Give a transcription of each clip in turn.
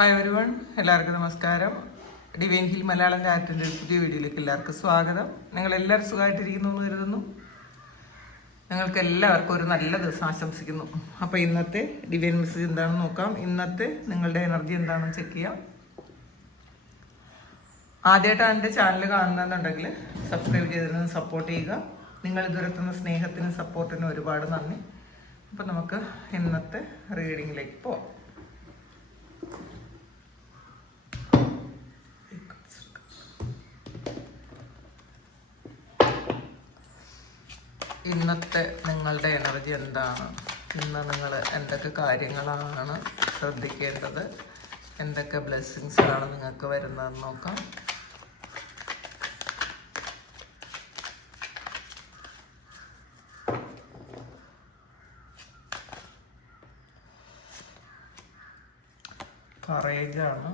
Hi everyone, എല്ലാവർക്കും നമസ്കാരം. Divine hill Malayalam ചാറ്റിൻ്റെ പുതിയ വീഡിയോയിലേക്ക് എല്ലാവർക്കും സ്വാഗതം. നിങ്ങളെല്ലാവരും സുഖമായിട്ടിരിക്കുന്നു എന്ന് കരുതുന്നു. നിങ്ങൾക്ക് എല്ലാവർക്കും ഒരു നല്ല ദിവസം ആശംസിക്കുന്നു. അപ്പോൾ ഇന്നത്തെ ഡിവൈൻ മെസ്സേജ് എന്താണെന്ന് നോക്കാം. ഇന്നത്തെ നിങ്ങളുടെ എനർജി എന്താണെന്ന് ചെക്ക് ചെയ്യാം. ആദ്യമായിട്ടാണ് എൻ്റെ ചാനൽ കാണുന്നതെന്നുണ്ടെങ്കിൽ സബ്സ്ക്രൈബ് ചെയ്തതിന് സപ്പോർട്ട് ചെയ്യുക. നിങ്ങൾ ഇതുവരെത്തുന്ന സ്നേഹത്തിനും സപ്പോർട്ടിനും ഒരുപാട് നന്ദി. അപ്പോൾ നമുക്ക് ഇന്നത്തെ റീഡിങ്ങിലേക്ക് പോവാം. ഇന്നത്തെ നിങ്ങളുടെ എനർജി എന്താണ്? ഇന്ന് നിങ്ങൾ എന്തൊക്കെ കാര്യങ്ങളാണ് ശ്രദ്ധിക്കേണ്ടത്? എന്തൊക്കെ ബ്ലെസ്സിങ്സ് ആണ് നിങ്ങൾക്ക് വരുന്നതെന്ന് നോക്കാം. കറേജാണ്,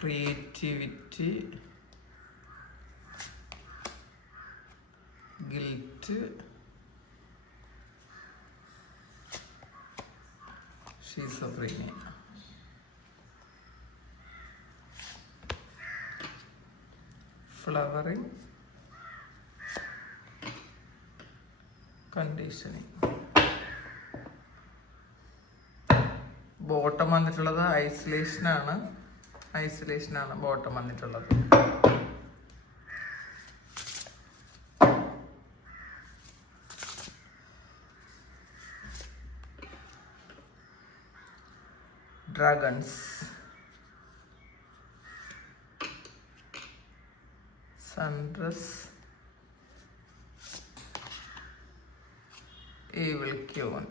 creativity, guilt, schizophrenia. Flowering, conditioning. Bottom വന്നിട്ടുള്ളത് ഐസൊലേഷനാണ്. ബോട്ടം വന്നിട്ടുള്ളത്. Dragons, Sunrise, Evil Queen.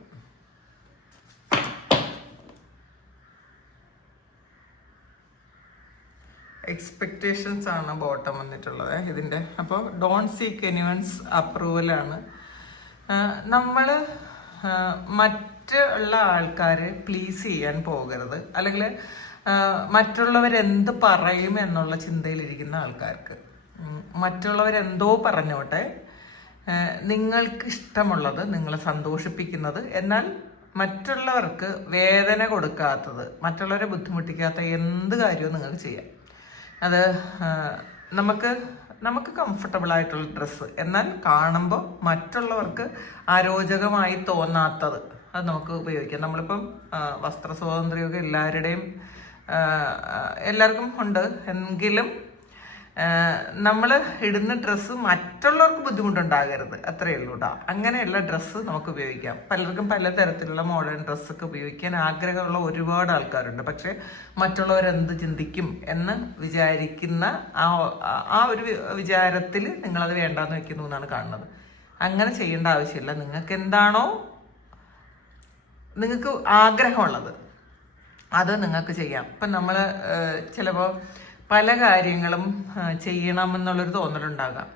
Expectations ആണ് ബോട്ടം വന്നിട്ടുള്ളത് ഇതിൻ്റെ. അപ്പോൾ ഡോണ്ട് സീക്ക് എനിവൺസ് അപ്രൂവൽ ആണ്. നമ്മൾ മറ്റുള്ള ആൾക്കാരെ പ്ലീസ് ചെയ്യാൻ പോകരുത്, അല്ലെങ്കിൽ മറ്റുള്ളവരെന്ത് പറയും എന്നുള്ള ചിന്തയിലിരിക്കുന്ന ആൾക്കാർക്ക് മറ്റുള്ളവരെന്തോ പറഞ്ഞോട്ടെ, നിങ്ങൾക്ക് ഇഷ്ടമുള്ളത്, നിങ്ങളെ സന്തോഷിപ്പിക്കുന്നത്, എന്നാൽ മറ്റുള്ളവർക്ക് വേദന കൊടുക്കാത്തത്, മറ്റുള്ളവരെ ബുദ്ധിമുട്ടിക്കാത്ത എന്ത് കാര്യവും നിങ്ങൾക്ക് ചെയ്യാം. അത് നമുക്ക് കംഫർട്ടബിൾ ആയിട്ടുള്ള ഡ്രസ്സ്, എന്നാൽ കാണുമ്പോൾ മറ്റുള്ളവർക്ക് അരോചകമായി തോന്നാത്തത്, അത് നമുക്ക് ഉപയോഗിക്കാം. നമ്മളിപ്പം വസ്ത്ര സ്വാതന്ത്ര്യമൊക്കെ എല്ലാവർക്കും ഉണ്ട്, എങ്കിലും നമ്മൾ ഇടുന്ന ഡ്രസ്സ് മറ്റുള്ളവർക്ക് ബുദ്ധിമുട്ടുണ്ടാകരുത്, അത്രയേ ഉള്ളൂ കേട്ടോ. അങ്ങനെയുള്ള ഡ്രസ്സ് നമുക്ക് ഉപയോഗിക്കാം. പലർക്കും പലതരത്തിലുള്ള മോഡേൺ ഡ്രസ്സൊക്കെ ഉപയോഗിക്കാൻ ആഗ്രഹമുള്ള ഒരുപാട് ആൾക്കാരുണ്ട്. പക്ഷെ മറ്റുള്ളവരെന്ത് ചിന്തിക്കും എന്ന് വിചാരിക്കുന്ന ആ ഒരു വിചാരത്തിൽ നിങ്ങളത് വേണ്ടാന്ന് വെക്കുന്നു എന്നാണ് കാണുന്നത്. അങ്ങനെ ചെയ്യേണ്ട ആവശ്യമില്ല. നിങ്ങൾക്ക് എന്താണോ നിങ്ങൾക്ക് ആഗ്രഹമുള്ളത് അത് നിങ്ങൾക്ക് ചെയ്യാം. ഇപ്പം നമ്മൾ ചിലപ്പോൾ പല കാര്യങ്ങളും ചെയ്യണമെന്നുള്ളൊരു തോന്നലുണ്ടാകാം.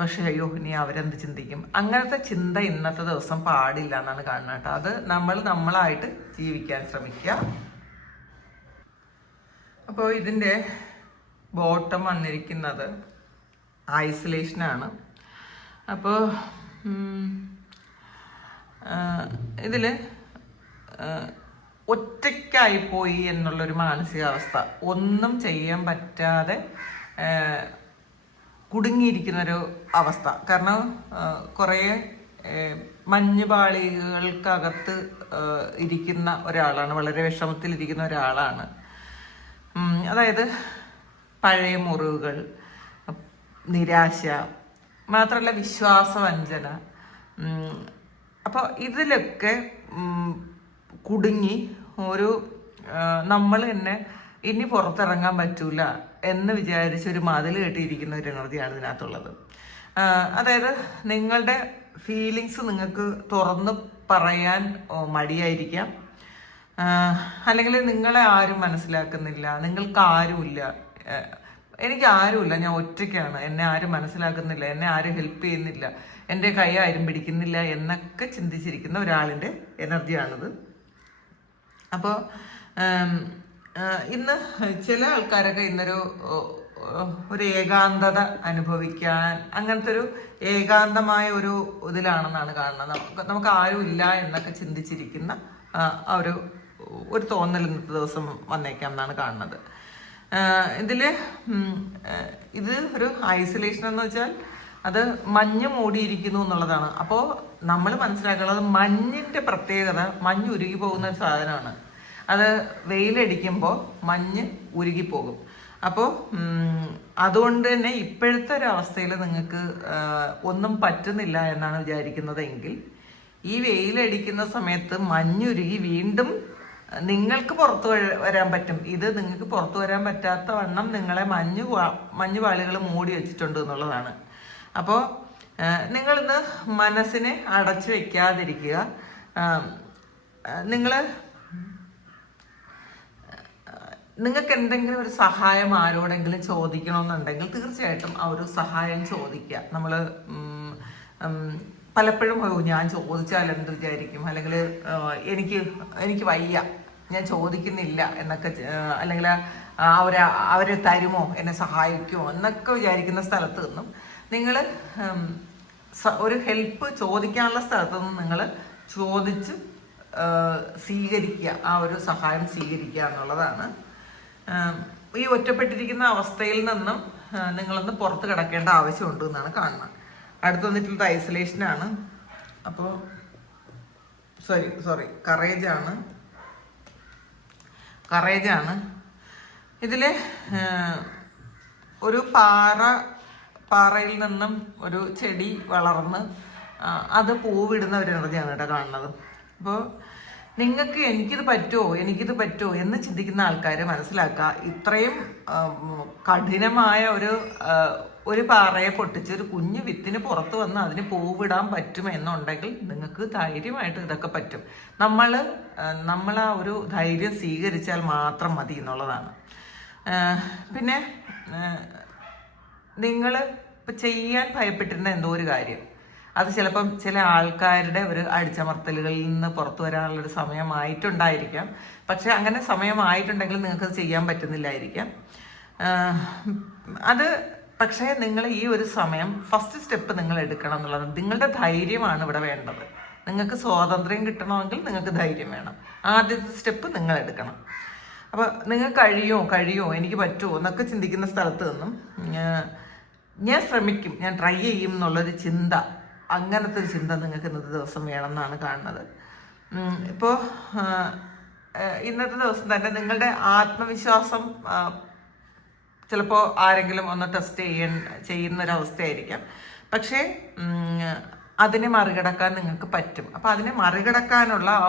പക്ഷെ അയ്യോ ഇനി അവരെന്ത് ചിന്തിക്കും, അങ്ങനത്തെ ചിന്ത ഇന്നത്തെ ദിവസം പാടില്ല എന്നാണ് കാണുന്നത് കേട്ടോ. അത് നമ്മളായിട്ട് ജീവിക്കാൻ ശ്രമിക്കുക. അപ്പോൾ ഇതിൻ്റെ ബോട്ടം വന്നിരിക്കുന്നത് ഐസൊലേഷനാണ്. അപ്പോൾ ഇതിൽ ഒറ്റയ്ക്കായിപ്പോയി എന്നുള്ളൊരു മാനസികാവസ്ഥ, ഒന്നും ചെയ്യാൻ പറ്റാതെ കുടുങ്ങിയിരിക്കുന്നൊരു അവസ്ഥ. കാരണം കുറേ മഞ്ഞുപാളികൾക്കകത്ത് ഇരിക്കുന്ന ഒരാളാണ്, വളരെ വിഷമത്തിലിരിക്കുന്ന ഒരാളാണ്. അതായത് പഴയ മുറിവുകൾ, നിരാശ, മാത്രമല്ല വിശ്വാസവഞ്ചന. അപ്പോൾ ഇതിലൊക്കെ കുടുങ്ങി നമ്മൾ തന്നെ ഇനി പുറത്തിറങ്ങാൻ പറ്റൂല എന്ന് വിചാരിച്ചൊരു മതിൽ കെട്ടിയിരിക്കുന്ന ഒരു എനർജിയാണ് ഇതിനകത്തുള്ളത്. അതായത് നിങ്ങളുടെ ഫീലിങ്സ് നിങ്ങൾക്ക് തുറന്ന് പറയാൻ മടിയായിരിക്കാം, അല്ലെങ്കിൽ നിങ്ങളെ ആരും മനസ്സിലാക്കുന്നില്ല, നിങ്ങൾക്ക് ആരുമില്ല, എനിക്ക് ആരുമില്ല, ഞാൻ ഒറ്റയ്ക്കാണ്, എന്നെ ആരും മനസ്സിലാക്കുന്നില്ല, എന്നെ ആരും ഹെൽപ്പ് ചെയ്യുന്നില്ല, എൻ്റെ കൈ ആരും പിടിക്കുന്നില്ല എന്നൊക്കെ ചിന്തിച്ചിരിക്കുന്ന ഒരാളിൻ്റെ എനർജിയാണിത്. അപ്പോൾ ഇന്ന് ചില ആൾക്കാരൊക്കെ ഇന്നൊരു ഒരു ഏകാന്തത അനുഭവിക്കാൻ, അങ്ങനത്തെ ഒരു ഏകാന്തമായ ഒരു ഇതിലാണെന്നാണ് കാണുന്നത്. നമുക്ക് ആരും ഇല്ല എന്നൊക്കെ ചിന്തിച്ചിരിക്കുന്ന ആ ഒരു തോന്നൽ ഇന്നത്തെ ദിവസം വന്നേക്കാം എന്നാണ് കാണുന്നത്. ഇത് ഒരു ഐസൊലേഷൻ എന്ന് വെച്ചാൽ അത് മഞ്ഞ് മൂടിയിരിക്കുന്നു എന്നുള്ളതാണ്. അപ്പോൾ നമ്മൾ മനസ്സിലാക്കുന്നത് മഞ്ഞിന്റെ പ്രത്യേകത, മഞ്ഞ് ഉരുകി പോകുന്ന ഒരു സാധനമാണ്. അത് വെയിലടിക്കുമ്പോൾ മഞ്ഞ് ഉരുകിപ്പോകും. അപ്പോൾ അതുകൊണ്ട് തന്നെ ഇപ്പോഴത്തെ ഒരു അവസ്ഥയിൽ നിങ്ങൾക്ക് ഒന്നും പറ്റുന്നില്ല എന്നാണ് വിചാരിക്കുന്നതെങ്കിൽ, ഈ വെയിലടിക്കുന്ന സമയത്ത് മഞ്ഞുരുകി വീണ്ടും നിങ്ങൾക്ക് പുറത്തു വരാൻ പറ്റും. ഇത് നിങ്ങൾക്ക് പുറത്തു വരാൻ പറ്റാത്ത വണ്ണം നിങ്ങളെ മഞ്ഞുപാളികൾ മൂടി വെച്ചിട്ടുണ്ട് എന്നുള്ളതാണ്. അപ്പോൾ നിങ്ങളിന്ന് മനസ്സിനെ അടച്ചു വെക്കാതിരിക്കുക. നിങ്ങൾക്ക് എന്തെങ്കിലും ഒരു സഹായം ആരോടെങ്കിലും ചോദിക്കണമെന്നുണ്ടെങ്കിൽ തീർച്ചയായിട്ടും ആ ഒരു സഹായം ചോദിക്കുക. നമ്മൾ പലപ്പോഴും ഞാൻ ചോദിച്ചാൽ എന്ത് വിചാരിക്കും, അല്ലെങ്കിൽ എനിക്ക് വയ്യ, ഞാൻ ചോദിക്കുന്നില്ല എന്നൊക്കെ, അല്ലെങ്കിൽ അവരെ തരുമോ, എന്നെ സഹായിക്കുമോ എന്നൊക്കെ വിചാരിക്കുന്ന സ്ഥലത്ത് നിന്നും നിങ്ങൾ ഒരു ഹെൽപ്പ് ചോദിക്കാനുള്ള സ്ഥലത്ത് നിന്നും നിങ്ങൾ ചോദിച്ച് സ്വീകരിക്കുക, ആ ഒരു സഹായം സ്വീകരിക്കുക എന്നുള്ളതാണ്. ഈ ഒറ്റപ്പെട്ടിരിക്കുന്ന അവസ്ഥയിൽ നിന്നും നിങ്ങളൊന്ന് പുറത്ത് കിടക്കേണ്ട ആവശ്യമുണ്ട് എന്നാണ് കാണുന്നത്. അടുത്ത് വന്നിട്ടുള്ളത് ഐസൊലേഷനാണ്. അപ്പോൾ കറേജാണ്. ഇതിൽ ഒരു പാറയിൽ നിന്നും ഒരു ചെടി വളർന്ന് അത് പൂവിടുന്ന ഒരു എനർജിയാണ് ഇവിടെ കാണുന്നത്. അപ്പോൾ നിങ്ങൾക്ക് എനിക്കിത് പറ്റുമോ എന്ന് ചിന്തിക്കുന്ന ആൾക്കാർ മനസ്സിലാക്കുക, ഇത്രയും കഠിനമായ ഒരു പാറയെ പൊട്ടിച്ച് ഒരു കുഞ്ഞു വിത്തിന് പുറത്ത് വന്ന് അതിന് പൂവിടാൻ പറ്റുമെന്നുണ്ടെങ്കിൽ നിങ്ങൾക്ക് ധൈര്യമായിട്ട് ഇതൊക്കെ പറ്റും. നമ്മൾ ആ ഒരു ധൈര്യം സ്വീകരിച്ചാൽ മാത്രം മതി എന്നുള്ളതാണ്. പിന്നെ നിങ്ങൾ ഇപ്പം ചെയ്യാൻ ഭയപ്പെട്ടിരുന്ന എന്തോ ഒരു കാര്യം, അത് ചിലപ്പം ചില ആൾക്കാരുടെ ഒരു അടിച്ചമർത്തലുകളിൽ നിന്ന് പുറത്തു വരാനുള്ളൊരു സമയമായിട്ടുണ്ടായിരിക്കാം. പക്ഷെ അങ്ങനെ സമയമായിട്ടുണ്ടെങ്കിൽ നിങ്ങൾക്കത് ചെയ്യാൻ പറ്റുന്നില്ലായിരിക്കാം. പക്ഷേ നിങ്ങൾ ഈ ഒരു സമയം ഫസ്റ്റ് സ്റ്റെപ്പ് നിങ്ങൾ എടുക്കണം എന്നുള്ളത്. നിങ്ങളുടെ ധൈര്യമാണ് ഇവിടെ വേണ്ടത്. നിങ്ങൾക്ക് സ്വാതന്ത്ര്യം കിട്ടണമെങ്കിൽ നിങ്ങൾക്ക് ധൈര്യം വേണം. ആദ്യത്തെ സ്റ്റെപ്പ് നിങ്ങൾ എടുക്കണം. അപ്പോൾ നിങ്ങൾക്ക് കഴിയോ എനിക്ക് പറ്റുമോ എന്നൊക്കെ ചിന്തിക്കുന്ന സ്ഥലത്ത് നിന്നും ഞാൻ ശ്രമിക്കും, ഞാൻ ട്രൈ ചെയ്യും എന്നുള്ളൊരു ചിന്ത, അങ്ങനത്തെ ഒരു ചിന്ത നിങ്ങൾക്ക് ഇന്നത്തെ ദിവസം വേണം എന്നാണ് കാണുന്നത്. ഇപ്പോൾ ഇന്നത്തെ ദിവസം തന്നെ നിങ്ങളുടെ ആത്മവിശ്വാസം ചിലപ്പോൾ ആരെങ്കിലും ഒന്ന് ടെസ്റ്റ് ചെയ്യുന്നൊരവസ്ഥയായിരിക്കാം. പക്ഷേ അതിനെ മറികടക്കാൻ നിങ്ങൾക്ക് പറ്റും. അപ്പോൾ അതിനെ മറികടക്കാനുള്ള ആ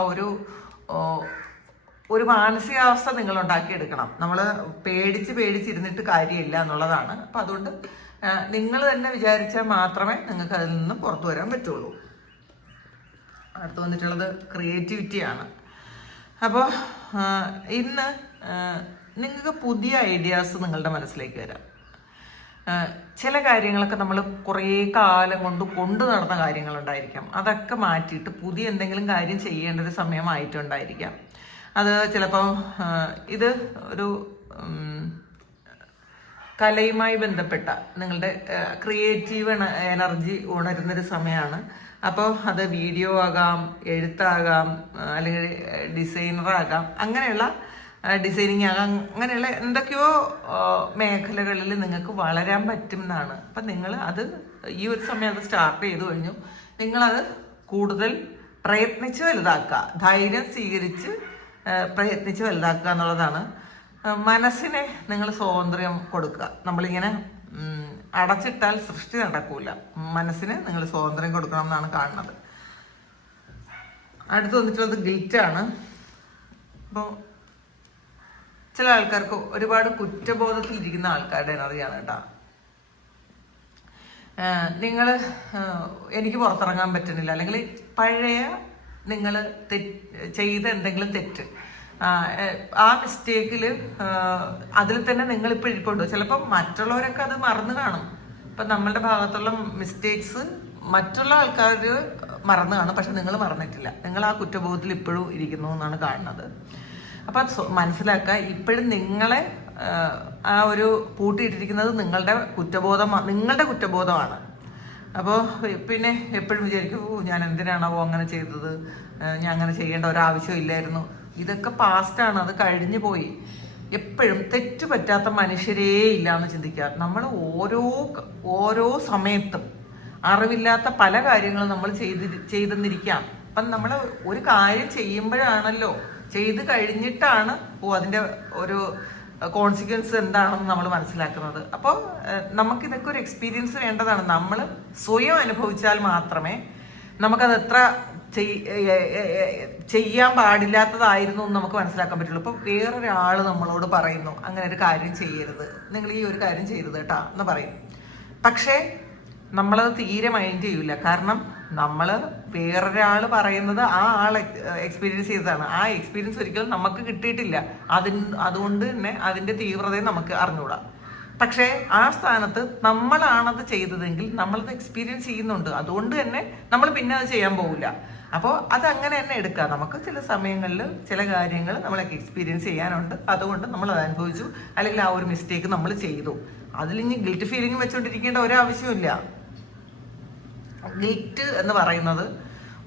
ഒരു മാനസികാവസ്ഥ നിങ്ങൾ ഉണ്ടാക്കിയെടുക്കണം. നമ്മൾ പേടിച്ചിരുന്നിട്ട് കാര്യമില്ല എന്നുള്ളതാണ്. അപ്പം അതുകൊണ്ട് നിങ്ങൾ തന്നെ വിചാരിച്ചാൽ മാത്രമേ നിങ്ങൾക്ക് അതിൽ നിന്നും പുറത്തു വരാൻ പറ്റുള്ളൂ. അടുത്ത് വന്നിട്ടുള്ളത് ക്രിയേറ്റിവിറ്റിയാണ്. അപ്പോൾ ഇന്ന് നിങ്ങൾക്ക് പുതിയ ഐഡിയാസ് നിങ്ങളുടെ മനസ്സിലേക്ക് വരാം. ചില കാര്യങ്ങളൊക്കെ നമ്മൾ കുറേ കാലം കൊണ്ടു നടന്ന കാര്യങ്ങളുണ്ടായിരിക്കാം. അതൊക്കെ മാറ്റിയിട്ട് പുതിയ എന്തെങ്കിലും കാര്യം ചെയ്യേണ്ട ഒരു സമയമായിട്ടുണ്ടായിരിക്കാം. അത് ചിലപ്പോൾ ഇത് ഒരു കലയുമായി ബന്ധപ്പെട്ട നിങ്ങളുടെ ക്രിയേറ്റീവ് എനർജി ഉണരുന്നൊരു സമയമാണ്. അപ്പോൾ അത് വീഡിയോ ആകാം, എഴുത്താകാം, അല്ലെങ്കിൽ ഡിസൈനറാകാം, അങ്ങനെയുള്ള ഡിസൈനിങ് ആകാം, അങ്ങനെയുള്ള എന്തൊക്കെയോ മേഖലകളിൽ നിങ്ങൾക്ക് വളരാൻ പറ്റും എന്നാണ്. അപ്പം നിങ്ങൾ ഈ ഒരു സമയം അത് സ്റ്റാർട്ട് ചെയ്തു കഴിഞ്ഞു. നിങ്ങളത് കൂടുതൽ പ്രയത്നിച്ച് വലുതാക്കുക, ധൈര്യം സ്വീകരിച്ച് പ്രയത്നിച്ച് വലുതാക്കുക എന്നുള്ളതാണ്. മനസ്സിനെ നിങ്ങൾ സ്വാതന്ത്ര്യം കൊടുക്കുക. നമ്മളിങ്ങനെ അടച്ചിട്ടാൽ സൃഷ്ടി നടക്കൂല. മനസ്സിന് നിങ്ങൾ സ്വാതന്ത്ര്യം കൊടുക്കണം എന്നാണ് കാണുന്നത്. അടുത്ത് വന്നിട്ടുള്ളത് ഗിൽറ്റാണ്. അപ്പോൾ ചില ആൾക്കാർക്ക് ഒരുപാട് കുറ്റബോധത്തിലിരിക്കുന്ന ആൾക്കാരുടെ എനർജിയാണ് കേട്ടോ. നിങ്ങൾ എനിക്ക് പുറത്തിറങ്ങാൻ പറ്റുന്നില്ല, അല്ലെങ്കിൽ പഴയ നിങ്ങൾ ചെയ്ത എന്തെങ്കിലും തെറ്റ്, ആ മിസ്റ്റേക്കിൽ അതിൽ തന്നെ നിങ്ങളിപ്പോൾ ഇരിപ്പുണ്ടോ. ചിലപ്പോൾ മറ്റുള്ളവരൊക്കെ അത് മറന്നു കാണും. ഇപ്പം നമ്മളുടെ ഭാഗത്തുള്ള മിസ്റ്റേക്സ് മറ്റുള്ള ആൾക്കാർ മറന്നു കാണും, പക്ഷെ നിങ്ങൾ മറന്നിട്ടില്ല. നിങ്ങൾ ആ കുറ്റബോധത്തിൽ ഇപ്പോഴും ഇരിക്കുന്നു എന്നാണ് കാണുന്നത്. അപ്പം മനസ്സിലാക്കുക, ഇപ്പോഴും ആ ഒരു പൂട്ടിയിട്ടിരിക്കുന്നത് നിങ്ങളുടെ കുറ്റബോധമാണ്. അപ്പോൾ പിന്നെ എപ്പോഴും വിചാരിക്കും, ഞാൻ എന്തിനാണാവോ അങ്ങനെ ചെയ്തത്, ഞാൻ അങ്ങനെ ചെയ്യേണ്ട ഒരാവശ്യം ഇല്ലായിരുന്നു. ഇതൊക്കെ പാസ്റ്റാണ്, അത് കഴിഞ്ഞു പോയി. എപ്പോഴും തെറ്റ് പറ്റാത്ത മനുഷ്യരേ ഇല്ല എന്ന് ചിന്തിക്കുക. നമ്മൾ ഓരോ സമയത്തും അറിവില്ലാത്ത പല കാര്യങ്ങളും നമ്മൾ ചെയ്തെന്നിരിക്കാം. അപ്പം നമ്മൾ ഒരു കാര്യം ചെയ്യുമ്പോഴാണല്ലോ, ചെയ്ത് കഴിഞ്ഞിട്ടാണ് അതിൻ്റെ ഒരു കോൺസിക്വൻസ് എന്താണെന്ന് നമ്മൾ മനസ്സിലാക്കുന്നത്. അപ്പോൾ നമുക്കിതൊക്കെ ഒരു എക്സ്പീരിയൻസ് വേണ്ടതാണ്. നമ്മൾ സ്വയം അനുഭവിച്ചാൽ മാത്രമേ നമുക്കത് എത്ര ചെയ്യാൻ പാടില്ലാത്തതായിരുന്നു എന്ന് നമുക്ക് മനസ്സിലാക്കാൻ പറ്റുള്ളൂ. ഇപ്പൊ വേറൊരാൾ നമ്മളോട് പറയുന്നു, അങ്ങനെ ഒരു കാര്യം ചെയ്യരുത്, നിങ്ങൾ ഈ ഒരു കാര്യം ചെയ്യരുത് കേട്ടാ എന്ന് പറയും. പക്ഷേ നമ്മളത് തീരെ മൈൻഡ് ചെയ്യൂല. കാരണം നമ്മൾ വേറൊരാൾ പറയുന്നത് ആ ആൾ എക്സ്പീരിയൻസ് ചെയ്തതാണ്. ആ എക്സ്പീരിയൻസ് ഒരിക്കലും നമുക്ക് കിട്ടിയിട്ടില്ല. അതുകൊണ്ട് തന്നെ അതിന്റെ തീവ്രതയും നമുക്ക് അറിഞ്ഞുകൂടാ. പക്ഷേ ആ സ്ഥാനത്ത് നമ്മളാണത് ചെയ്തതെങ്കിൽ നമ്മളത് എക്സ്പീരിയൻസ് ചെയ്യുന്നുണ്ട്. അതുകൊണ്ട് തന്നെ നമ്മൾ പിന്നെ അത് ചെയ്യാൻ പോകില്ല. അപ്പോൾ അതങ്ങനെ തന്നെ എടുക്കുക. നമുക്ക് ചില സമയങ്ങളിൽ ചില കാര്യങ്ങൾ നമ്മളൊക്കെ എക്സ്പീരിയൻസ് ചെയ്യാനുണ്ട്, അതുകൊണ്ട് നമ്മൾ അത് അനുഭവിച്ചു, അല്ലെങ്കിൽ ആ ഒരു മിസ്റ്റേക്ക് നമ്മൾ ചെയ്തു. അതിലിനി ഗിൽറ്റ് ഫീലിംഗ് വെച്ചുകൊണ്ടിരിക്കേണ്ട ഒരാവശ്യമില്ല. ഗിൽറ്റ് എന്ന് പറയുന്നത്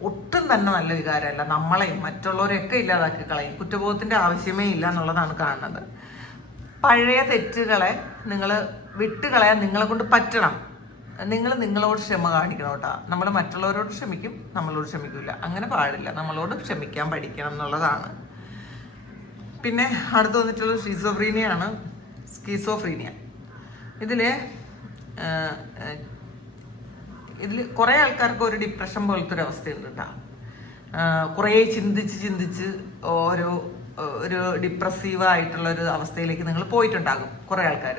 ഒട്ടും തന്നെ നല്ല വികാരമല്ല. നമ്മളെയും മറ്റുള്ളവരെയൊക്കെ ഇല്ലാതാക്കി കളയും. കുറ്റബോധത്തിന്റെ ആവശ്യമേ ഇല്ല എന്നുള്ളതാണ് കാണുന്നത്. പഴയ തെറ്റുകളെ നിങ്ങൾ വിട്ടുകളയാൻ നിങ്ങളെ കൊണ്ട് പറ്റണം. നിങ്ങൾ നിങ്ങളോട് ക്ഷമ കാണിക്കണം കേട്ടോ. നമ്മൾ മറ്റുള്ളവരോട് ക്ഷമിക്കും, നമ്മളോട് ക്ഷമിക്കില്ല. അങ്ങനെ പാടില്ല. നമ്മളോട് ക്ഷമിക്കാൻ പഠിക്കണം എന്നുള്ളതാണ്. പിന്നെ അടുത്ത് വന്നിട്ടുള്ളത് സ്കീസോഫ്രീനിയ. ഇതിൽ കുറേ ആൾക്കാർക്ക് ഒരു ഡിപ്രഷൻ പോലത്തെ ഒരു അവസ്ഥയുണ്ട് കേട്ടോ. കുറേ ചിന്തിച്ച് ഒരു ഡിപ്രസീവ് ആയിട്ടുള്ള ഒരു അവസ്ഥയിലേക്ക് നിങ്ങൾ പോയിട്ടുണ്ടാകും കുറേ ആൾക്കാർ.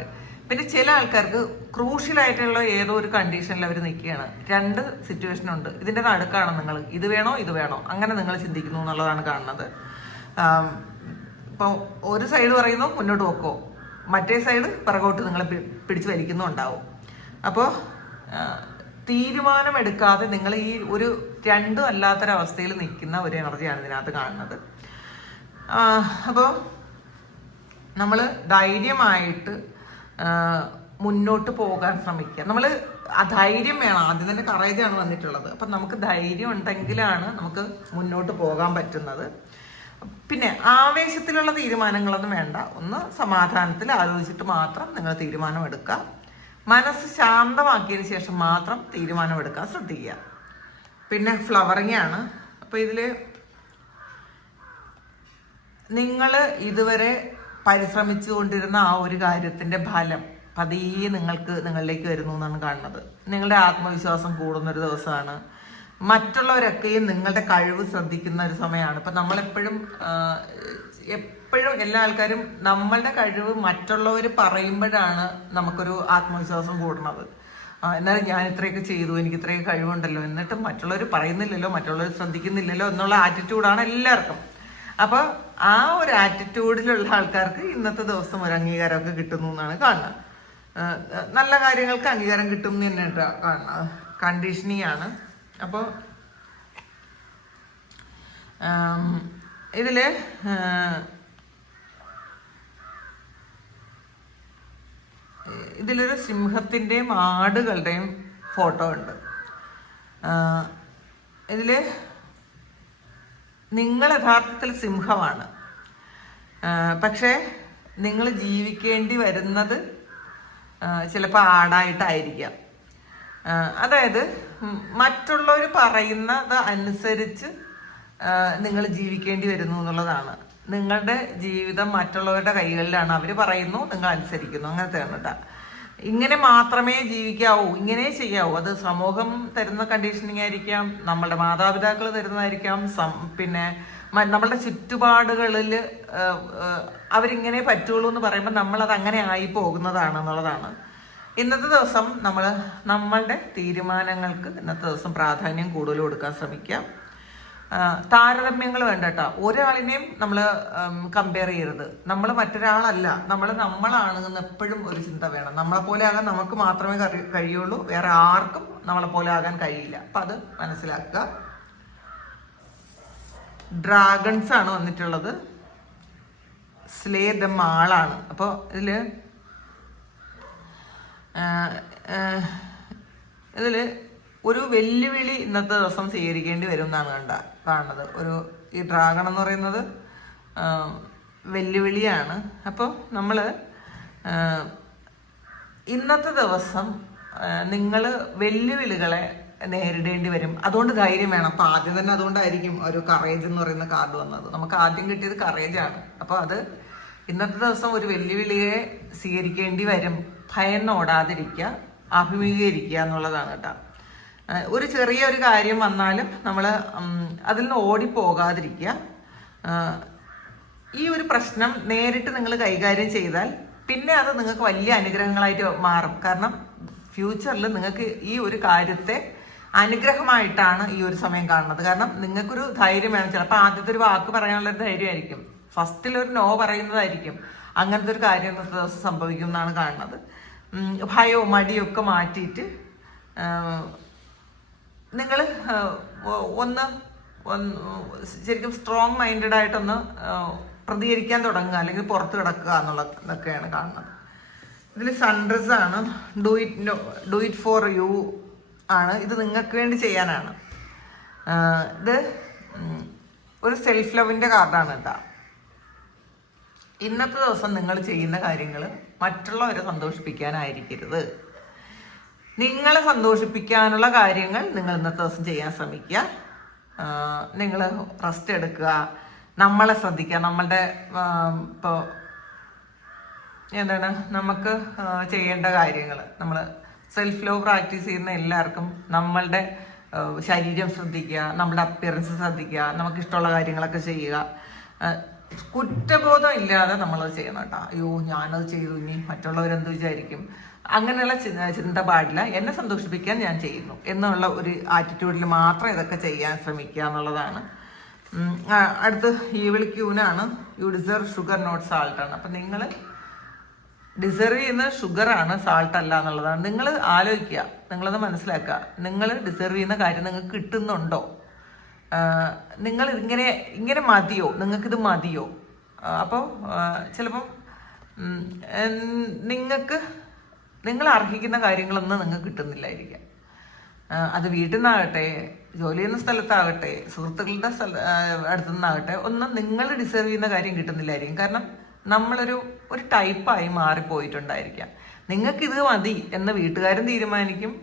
പിന്നെ ചില ആൾക്കാർക്ക് ക്രൂഷ്യലായിട്ടുള്ള ഏതോ ഒരു കണ്ടീഷനിൽ അവർ നിൽക്കുകയാണ്. രണ്ട് സിറ്റുവേഷൻ ഉണ്ട്. ഇതിൻ്റെ നടുക്കാണ് നിങ്ങൾ. ഇത് വേണോ അങ്ങനെ നിങ്ങൾ ചിന്തിക്കുന്നു എന്നുള്ളതാണ് കാണുന്നത്. ഇപ്പോൾ ഒരു സൈഡ് പറയുന്നു മുന്നോട്ട് പോക്കോ, മറ്റേ സൈഡ് പിറകോട്ട് നിങ്ങളെ പിടിച്ച് വലിക്കുന്നുണ്ടാവും. അപ്പോൾ തീരുമാനമെടുക്കാതെ നിങ്ങൾ ഈ ഒരു രണ്ടും അല്ലാത്തൊരവസ്ഥയിൽ നിൽക്കുന്ന ഒരു എനർജിയാണ് ഇതിനകത്ത് കാണുന്നത്. അപ്പോൾ നമ്മൾ ധൈര്യമായിട്ട് മുന്നോട്ട് പോകാൻ ശ്രമിക്കുക. നമ്മൾ ധൈര്യം വേണം. ആദ്യം തന്നെ കറേജാണ് വന്നിട്ടുള്ളത്. അപ്പം നമുക്ക് ധൈര്യം ഉണ്ടെങ്കിലാണ് നമുക്ക് മുന്നോട്ട് പോകാൻ പറ്റുന്നത്. പിന്നെ ആവേശത്തിലുള്ള തീരുമാനങ്ങളൊന്നും വേണ്ട. ഒന്ന് സമാധാനത്തിൽ ആലോചിച്ചിട്ട് മാത്രം നിങ്ങൾ തീരുമാനമെടുക്കുക. മനസ്സ് ശാന്തമാക്കിയതിന് ശേഷം മാത്രം തീരുമാനമെടുക്കാൻ ശ്രദ്ധിക്കുക. പിന്നെ ഫ്ലവറിങ് ആണ്. അപ്പോൾ ഇതിൽ നിങ്ങൾ ഇതുവരെ പരിശ്രമിച്ചു കൊണ്ടിരുന്ന ആ ഒരു കാര്യത്തിന്റെ ഫലം പതിയെ നിങ്ങളിലേക്ക് വരുന്നു എന്നാണ് കാണുന്നത്. നിങ്ങളുടെ ആത്മവിശ്വാസം കൂടുന്നൊരു ദിവസമാണ്. മറ്റുള്ളവരൊക്കെയും നിങ്ങളുടെ കഴിവ് ശ്രദ്ധിക്കുന്ന ഒരു സമയമാണ്. ഇപ്പം നമ്മളെപ്പോഴും എല്ലാ ആൾക്കാരും നമ്മളുടെ കഴിവ് മറ്റുള്ളവർ പറയുമ്പോഴാണ് നമുക്കൊരു ആത്മവിശ്വാസം കൂടുന്നത്. എന്നാലും ഞാൻ ഇത്രയൊക്കെ ചെയ്തു, എനിക്ക് ഇത്രയൊക്കെ കഴിവുണ്ടല്ലോ, എന്നിട്ടും മറ്റുള്ളവർ പറയുന്നില്ലല്ലോ, മറ്റുള്ളവർ ശ്രദ്ധിക്കുന്നില്ലല്ലോ എന്നുള്ള ആറ്റിറ്റ്യൂഡാണ് എല്ലാവർക്കും. അപ്പോൾ ആ ഒരു ആറ്റിറ്റ്യൂഡിലുള്ള ആൾക്കാർക്ക് ഇന്നത്തെ ദിവസം ഒരു അംഗീകാരമൊക്കെ കിട്ടുന്നു എന്നാണ് കാണുന്നത്. നല്ല കാര്യങ്ങൾക്ക് അംഗീകാരം കിട്ടും എന്ന് തന്നെ കാണുന്നത്. കണ്ടീഷനിങ് ആണ്. അപ്പോൾ ഇതിലൊരു സിംഹത്തിൻ്റെയും ആടുകളുടെയും ഫോട്ടോ ഉണ്ട്. ഇതിൽ നിങ്ങൾ യഥാർത്ഥത്തിൽ സിംഹമാണ്. പക്ഷേ നിങ്ങൾ ജീവിക്കേണ്ടി വരുന്നത് ചിലപ്പോൾ ആടായിട്ടായിരിക്കാം. അതായത് മറ്റുള്ളവർ പറയുന്നത് അനുസരിച്ച് നിങ്ങൾ ജീവിക്കേണ്ടി വരുന്നു എന്നുള്ളതാണ്. നിങ്ങളുടെ ജീവിതം മറ്റുള്ളവരുടെ കൈകളിലാണ്. അവർ പറയുന്നു, നിങ്ങൾ അനുസരിക്കുന്നു. അങ്ങനത്തെയാണ് കേട്ടോ. ഇങ്ങനെ മാത്രമേ ജീവിക്കാവൂ, ഇങ്ങനെ ചെയ്യാവൂ. അത് സമൂഹം തരുന്ന കണ്ടീഷനിങ് ആയിരിക്കാം, നമ്മളുടെ മാതാപിതാക്കൾ തരുന്നതായിരിക്കാം, പിന്നെ നമ്മളുടെ ചുറ്റുപാടുകളിൽ അവരിങ്ങനെ പറ്റുള്ളൂ എന്ന് പറയുമ്പോൾ നമ്മളത് അങ്ങനെ ആയി പോകുന്നതാണെന്നുള്ളതാണ്. ഇന്നത്തെ ദിവസം നമ്മളുടെ തീരുമാനങ്ങൾക്ക് ഇന്നത്തെ ദിവസം പ്രാധാന്യം കൂടുതൽ കൊടുക്കാൻ ശ്രമിക്കാം. താരതമ്യങ്ങൾ വേണ്ട കേട്ടോ. ഒരാളിനെയും നമ്മൾ കമ്പയർ ചെയ്യരുത്. നമ്മൾ മറ്റൊരാളല്ല, നമ്മളാണെന്ന് എപ്പോഴും ഒരു ചിന്ത വേണം. നമ്മളെ പോലെ ആകാൻ നമുക്ക് മാത്രമേ കഴിയുള്ളൂ, വേറെ ആർക്കും നമ്മളെ പോലെ ആകാൻ കഴിയില്ല. അപ്പം അത് മനസ്സിലാക്കുക. ഡ്രാഗൺസ് ആണ് വന്നിട്ടുള്ളത്. സ്ലേ ദം ആളാണ്. അപ്പോൾ ഇതിൽ ഒരു വെല്ലുവിളി ഇന്നത്തെ ദിവസം സ്വീകരിക്കേണ്ടി വരും എന്നാണ് കാണുന്നത്. ഈ ഡ്രാഗൺ എന്ന് പറയുന്നത് വെല്ലുവിളിയാണ്. അപ്പോൾ നമ്മൾ ഇന്നത്തെ ദിവസം നിങ്ങൾ വെല്ലുവിളികളെ നേരിടേണ്ടി വരും. അതുകൊണ്ട് ധൈര്യം വേണം. അപ്പോൾ ആദ്യം തന്നെ അതുകൊണ്ടായിരിക്കും ഒരു കറേജ് എന്ന് പറയുന്ന കാർഡ് വന്നത്. നമുക്ക് ആദ്യം കിട്ടിയത് കറേജാണ്. അപ്പോൾ അത് ഇന്നത്തെ ദിവസം ഒരു വെല്ലുവിളിയെ സ്വീകരിക്കേണ്ടി വരും. ഭയന്നോടാതിരിക്കുക, അഭിമുഖീകരിക്കുക എന്നുള്ളതാണ് കേട്ടോ. ഒരു ചെറിയ ഒരു കാര്യം വന്നാലും നമ്മൾ അതിൽ നിന്ന് ഓടിപ്പോകാതിരിക്കുക. ഈ ഒരു പ്രശ്നം നേരിട്ട് നിങ്ങൾ കൈകാര്യം ചെയ്താൽ പിന്നെ അത് നിങ്ങൾക്ക് വലിയ അനുഗ്രഹങ്ങളായിട്ട് മാറും. കാരണം ഫ്യൂച്ചറിൽ നിങ്ങൾക്ക് ഈ ഒരു കാര്യത്തെ അനുഗ്രഹമായിട്ടാണ് ഈ ഒരു സമയം കാണുന്നത്. കാരണം നിങ്ങൾക്കൊരു ധൈര്യം വേണം. ചിലപ്പോൾ ആദ്യത്തെ ഒരു വാക്ക് പറയാനുള്ളൊരു ധൈര്യമായിരിക്കും, ഫസ്റ്റിലൊരു നോ പറയുന്നതായിരിക്കും. അങ്ങനത്തെ ഒരു കാര്യം ഇന്നത്തെ ദിവസം സംഭവിക്കും എന്നാണ് കാണുന്നത്. ഭയവും മടിയും ഒക്കെ മാറ്റിയിട്ട് നിങ്ങൾ ഒന്ന് ശരിക്കും സ്ട്രോങ് മൈൻഡഡ് ആയിട്ടൊന്ന് പ്രതികരിക്കാൻ തുടങ്ങുക, അല്ലെങ്കിൽ പുറത്ത് കിടക്കുക എന്നുള്ളതൊക്കെയാണ് കാണുന്നത്. ഇതിൽ സൺറൈസ് ആണ്. ഡു ഇറ്റ് ഫോർ യു ആണ്. ഇത് നിങ്ങൾക്ക് വേണ്ടി ചെയ്യാനാണ്. ഇത് ഒരു സെൽഫ് ലവിൻ്റെ കാർഡാണ് കേട്ടോ. ഇന്നത്തെ ദിവസം നിങ്ങൾ ചെയ്യുന്ന കാര്യങ്ങൾ മറ്റുള്ളവരെ സന്തോഷിപ്പിക്കാനായിരിക്കരുത്. നിങ്ങളെ സന്തോഷിപ്പിക്കാനുള്ള കാര്യങ്ങൾ നിങ്ങൾ ഇന്നത്തെ ദിവസം ചെയ്യാൻ ശ്രമിക്കുക. നിങ്ങൾ റെസ്റ്റ് എടുക്കുക, നമ്മളെ ശ്രദ്ധിക്കുക. നമ്മളുടെ ഇപ്പോൾ എന്താണ് നമുക്ക് ചെയ്യേണ്ട കാര്യങ്ങൾ, നമ്മൾ സെൽഫ് ലവ് പ്രാക്ടീസ് ചെയ്യുന്ന എല്ലാവർക്കും നമ്മളുടെ ശരീരം ശ്രദ്ധിക്കുക, നമ്മുടെ അപ്പിയറൻസ് ശ്രദ്ധിക്കുക, നമുക്കിഷ്ടമുള്ള കാര്യങ്ങളൊക്കെ ചെയ്യുക. കുറ്റബോധം ഇല്ലാതെ നമ്മളത് ചെയ്യണം കേട്ടോ. അയ്യോ ഞാനത് ചെയ്തു, ഇനി മറ്റുള്ളവരെന്ത് വിചാരിക്കും, അങ്ങനെയുള്ള ചിന്ത പാടില്ല. എന്നെ സന്തോഷിപ്പിക്കാൻ ഞാൻ ചെയ്യുന്നു എന്നുള്ള ഒരു ആറ്റിറ്റ്യൂഡിൽ മാത്രം ഇതൊക്കെ ചെയ്യാൻ ശ്രമിക്കുക എന്നുള്ളതാണ്. അടുത്ത് ഈവിൾ ക്യൂനാണ്. You deserve sugar not salt ആണ്. അപ്പം നിങ്ങൾ ഡിസേർവ് ചെയ്യുന്ന ഷുഗറാണ്, സാൾട്ട് അല്ല എന്നുള്ളതാണ്. നിങ്ങൾ ആലോചിക്കുക, നിങ്ങളത് മനസ്സിലാക്കുക. നിങ്ങൾ ഡിസേർവ് ചെയ്യുന്ന കാര്യം നിങ്ങൾക്ക് കിട്ടുന്നുണ്ടോ? നിങ്ങൾ ഇങ്ങനെ മതിയോ? നിങ്ങൾക്കിത് മതിയോ? അപ്പോൾ ചിലപ്പം നിങ്ങൾ അർഹിക്കുന്ന കാര്യങ്ങളൊന്നും നിങ്ങൾക്ക് കിട്ടുന്നില്ലായിരിക്കാം. അത് വീട്ടിൽ നിന്നാകട്ടെ, ജോലി ചെയ്യുന്ന സ്ഥലത്താകട്ടെ, സുഹൃത്തുക്കളുടെ അടുത്തു നിന്നാകട്ടെ, ഒന്നും നിങ്ങൾ ഡിസേർവ് ചെയ്യുന്ന കാര്യം കിട്ടുന്നില്ലായിരിക്കും. കാരണം നമ്മളൊരു ടൈപ്പായി മാറിപ്പോയിട്ടുണ്ടായിരിക്കാം. നിങ്ങൾക്കിത് മതി എന്ന് വീട്ടുകാരും തീരുമാനിക്കും,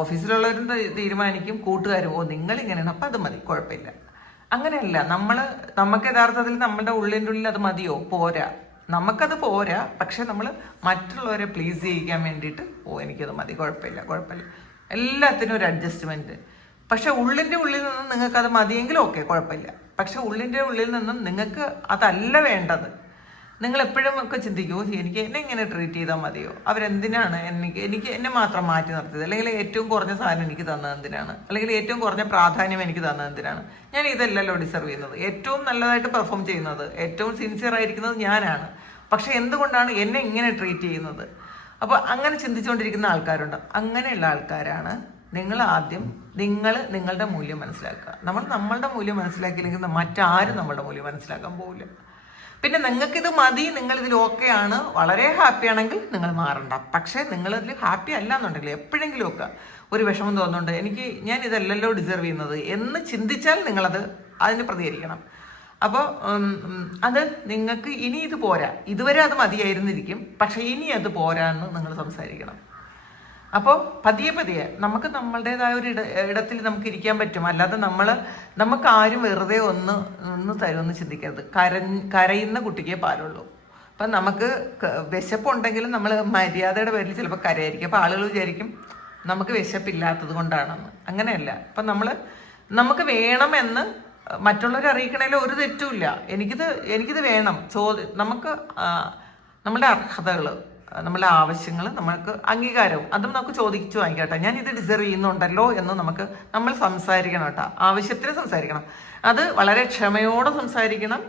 ഓഫീസിലുള്ളവരും തീരുമാനിക്കും, കൂട്ടുകാരും നിങ്ങളിങ്ങനെയാണ്, അപ്പം അത് മതി, കുഴപ്പമില്ല. അങ്ങനെയല്ല. നമുക്ക് യഥാർത്ഥത്തിൽ നമ്മുടെ ഉള്ളിൻ്റെ ഉള്ളിൽ അത് മതിയോ? പോരാ. നമുക്കത് പോരാ. പക്ഷെ നമ്മൾ മറ്റുള്ളവരെ പ്ലീസ് ചെയ്യിക്കാൻ വേണ്ടിയിട്ട് എനിക്കത് മതി, കുഴപ്പമില്ല. എല്ലാത്തിനും ഒരു അഡ്ജസ്റ്റ്മെൻറ്റ്. പക്ഷെ ഉള്ളിൻ്റെ ഉള്ളിൽ നിന്നും നിങ്ങൾക്കത് മതിയെങ്കിലും ഓക്കെ, കുഴപ്പമില്ല. പക്ഷെ ഉള്ളിൻ്റെ ഉള്ളിൽ നിന്നും നിങ്ങൾക്ക് അതല്ല വേണ്ടത്. നിങ്ങൾ എപ്പോഴും ഒക്കെ ചിന്തിക്കുമോ, എനിക്ക് എന്നെ ഇങ്ങനെ ട്രീറ്റ് ചെയ്താൽ മതിയോ? അവരെന്തിനാണ് എന്നെ മാത്രം മാറ്റി നിർത്തിയത്? അല്ലെങ്കിൽ ഏറ്റവും കുറഞ്ഞ സാധനം എനിക്ക് തന്നത് എന്തിനാണ്? അല്ലെങ്കിൽ ഏറ്റവും കുറഞ്ഞ പ്രാധാന്യം എനിക്ക് തന്നത് എന്തിനാണ്? ഞാൻ ഇതല്ലല്ലോ ഡിസർവ് ചെയ്യുന്നത്. ഏറ്റവും നല്ലതായിട്ട് പെർഫോം ചെയ്യുന്നത്, ഏറ്റവും സിൻസിയർ ആയിരിക്കുന്നത് ഞാനാണ്. പക്ഷെ എന്തുകൊണ്ടാണ് എന്നെ ഇങ്ങനെ ട്രീറ്റ് ചെയ്യുന്നത്? അപ്പോൾ അങ്ങനെ ചിന്തിച്ചുകൊണ്ടിരിക്കുന്ന ആൾക്കാരുണ്ട്. അങ്ങനെയുള്ള ആൾക്കാരാണ് നിങ്ങൾ ആദ്യം നിങ്ങളുടെ മൂല്യം മനസ്സിലാക്കുക. നമ്മളുടെ മൂല്യം മനസ്സിലാക്കിയില്ലെങ്കിൽ മറ്റാരും നമ്മളുടെ മൂല്യം മനസ്സിലാക്കാൻ പോവില്ല. പിന്നെ നിങ്ങൾക്കിത് മതി, നിങ്ങളിതിൽ ഓക്കെ ആണ്, വളരെ ഹാപ്പി ആണെങ്കിൽ നിങ്ങൾ മാറണ്ട. പക്ഷേ നിങ്ങളിതിൽ ഹാപ്പി അല്ല എന്നുണ്ടെങ്കിൽ എപ്പോഴെങ്കിലും ഒക്കെ ഒരു വിഷമം തോന്നുന്നുണ്ട്, ഞാൻ ഇതല്ലല്ലോ ഡിസർവ് ചെയ്യുന്നത് എന്ന് ചിന്തിച്ചാൽ അതിന് പ്രതികരിക്കണം. അപ്പോൾ അത് നിങ്ങൾക്ക് ഇനി ഇത് പോരാ, ഇതുവരെ അത് മതിയായിരുന്നിരിക്കും, പക്ഷെ ഇനി അത് പോരാ എന്ന് നിങ്ങൾ സംസാരിക്കണം. അപ്പോൾ പതിയെ നമുക്ക് നമ്മളുടേതായ ഒരു ഇടത്തിൽ നമുക്ക് ഇരിക്കാൻ പറ്റും. അല്ലാതെ നമുക്ക് ആരും വെറുതെ ഒന്ന് തരുമെന്ന് ചിന്തിക്കരുത്. കരയുന്ന കുട്ടിക്കേ പാലുള്ളൂ. അപ്പം നമുക്ക് വിശപ്പുണ്ടെങ്കിലും നമ്മൾ മര്യാദയുടെ പേരിൽ ചിലപ്പോൾ കരയായിരിക്കും. അപ്പോൾ ആളുകൾ വിചാരിക്കും നമുക്ക് വിശപ്പില്ലാത്തത് കൊണ്ടാണെന്ന്. അങ്ങനെയല്ല. അപ്പം നമുക്ക് വേണമെന്ന് മറ്റുള്ളവരെ അറിയിക്കണേലും ഒരു തെറ്റുമില്ല. എനിക്കിത് വേണം. നമുക്ക് നമ്മുടെ അർഹതകൾ, നമ്മളുടെ ആവശ്യങ്ങൾ, നമ്മൾക്ക് അംഗീകാരവും അതും നമുക്ക് ചോദിച്ചു വാങ്ങിക്കട്ടെ. ഞാൻ ഇത് ഡിസർവ് ചെയ്യുന്നുണ്ടല്ലോ എന്ന് നമ്മൾ സംസാരിക്കണം കേട്ടോ. ആവശ്യത്തിന് സംസാരിക്കണം. അത് വളരെ ക്ഷമയോടെ സംസാരിക്കണം,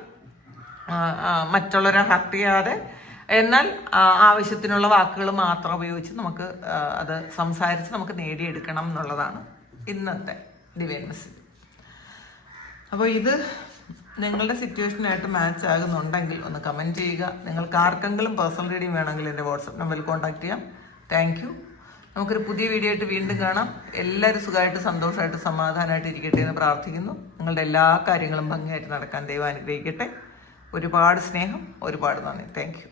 മറ്റുള്ളവരെ ഹർട്ട് ചെയ്യാതെ. എന്നാൽ ആവശ്യത്തിനുള്ള വാക്കുകൾ മാത്രം ഉപയോഗിച്ച് നമുക്ക് അത് സംസാരിച്ച് നമുക്ക് നേടിയെടുക്കണം എന്നുള്ളതാണ് ഇന്നത്തെ ഡിവൈൻ മെസ്സേജ്. അപ്പോൾ ഇത് നിങ്ങളുടെ സിറ്റുവേഷനായിട്ട് മാച്ച് ആകുന്നുണ്ടെങ്കിൽ ഒന്ന് കമൻറ്റ് ചെയ്യുക. നിങ്ങൾക്ക് ആർക്കെങ്കിലും പേഴ്സണൽ റീഡിംഗ് വേണമെങ്കിൽ എൻ്റെ വാട്സപ്പ് നമ്പറിൽ കോൺടാക്ട് ചെയ്യാം. Thank you. നമുക്കൊരു പുതിയ വീഡിയോ ആയിട്ട് വീണ്ടും കാണാം. എല്ലാവരും സുഖമായിട്ട് സന്തോഷമായിട്ട് സമാധാനമായിട്ട് ഇരിക്കട്ടെ എന്ന് പ്രാർത്ഥിക്കുന്നു. നിങ്ങളുടെ എല്ലാ കാര്യങ്ങളും ഭംഗിയായിട്ട് നടക്കാൻ ദൈവം അനുഗ്രഹിക്കട്ടെ. ഒരുപാട് സ്നേഹം, ഒരുപാട് നന്ദി. Thank you.